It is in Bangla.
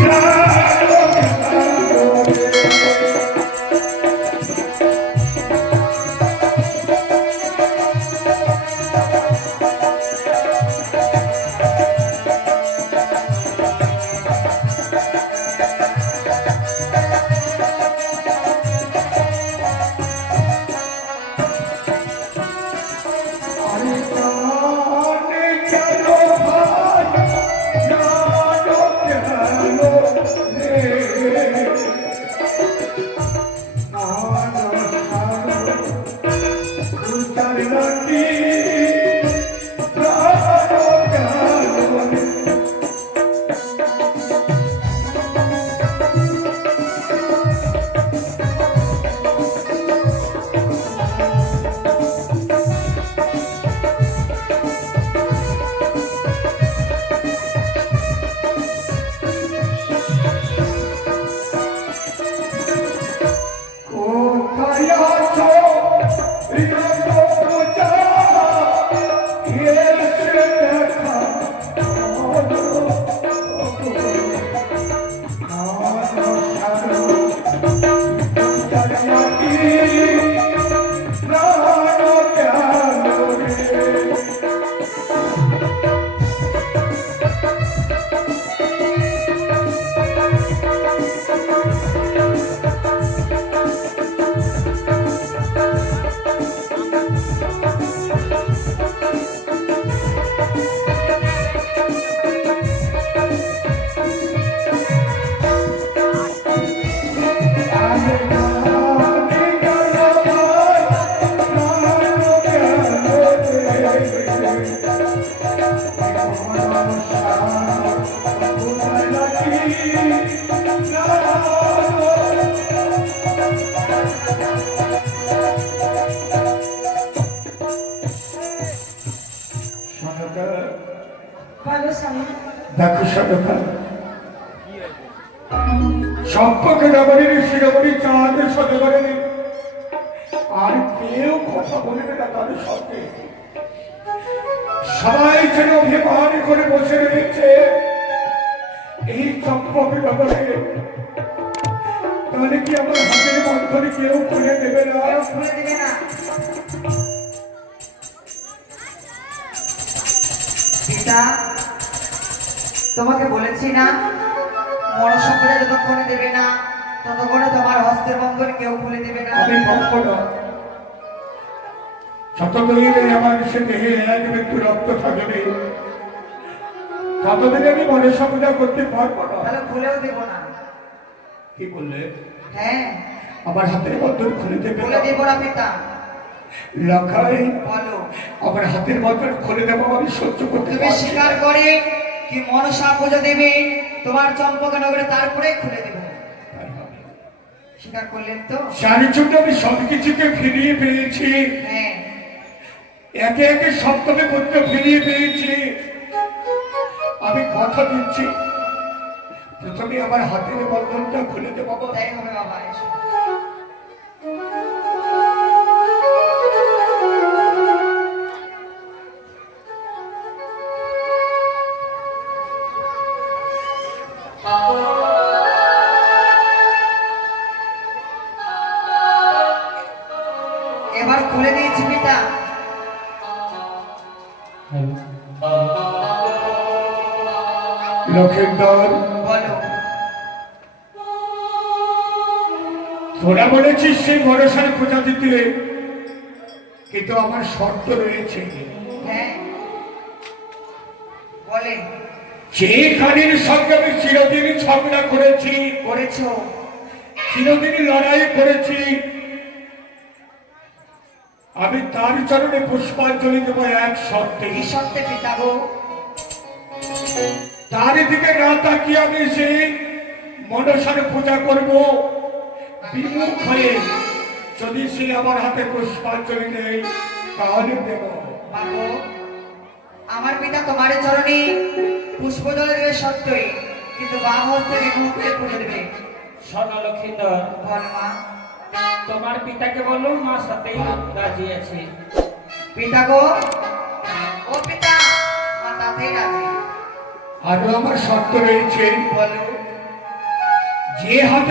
আরে I'm Sultan Lucky. সম্পর্কে সবাই যেন অভিমান করে বসে রয়েছে। এই চম্পকে নগরে তাহলে কি আমার হাতের বন্ধনে কেউ খুলে দেবে না? খুলে তোমাকে বলেছি না মনসম্পদা যতক্ষণে দেবে না ততক্ষণে তোমার হস্তের বন্ধন কেউ খুলে দেবে না। আমি পারব না যতদিন আমার সে দেহে এক ব্যক্তি রক্ত থাকবে ততদিন আমি করতে পারব না। তাহলে খুলেও দেব না। কি বললে? হ্যাঁ। আমার হাতের বন্ধন খুলে দেবে খুলে দেব না পিতা। বলো। আমার হাতের বন্ধন খুলে দেবো আমি সহ্য করতে পারছি স্বীকার করে কি মনসা পূজা দেবে? তোমার চম্পক নগরে তারপরে খুলে দেব। স্বীকার করলেন তো? চারি চোখে আমি সবকিছুকে ফিরিয়ে পেয়েছি। হ্যাঁ। একে একে সপ্তমে করতে ফিরিয়ে পেয়েছি। আমি কথা দিচ্ছি। প্রথমে আমার হাতের বন্ধনটা খুলে দেবো। তাই হবে বাবা খুলে দিয়েছি পিতা। লক্ষেন্দর বলো। তোরা বলেছিস সেই ভরসার পূজা দিতে কিন্তু আমার শর্ত রয়েছে। হ্যাঁ? বলেন যে কানের সঙ্গে আমি চিরদিন ঝগড়া করেছি করেছ। চিরদিন লড়াই করেছি আমি তার চরণে পুষ্পাঞ্জলি দেবো এক শর্তে কি সত্যি পিতা গো তার দিকে না তাকিয়ে আমি সেই মনসার পূজা করব বিমুখ হয়ে যদি সে আমার হাতে পুষ্পাঞ্জলি নেই তাহলে দেব। আমার পিতা তোমার চরণে পুষ্প জলে দেবে সত্যই কিন্তু বাম হস্তে বিমুখ করে পুজো দেবে। লক্ষিন্দর বল মা। তোমার পিতাকে বলো মা সাথে রাজি আছে। পিতা গো? ও পিতা মা তাতে রাজি। আরও আমার শর্ত রয়েছে। বলো। যে হাতে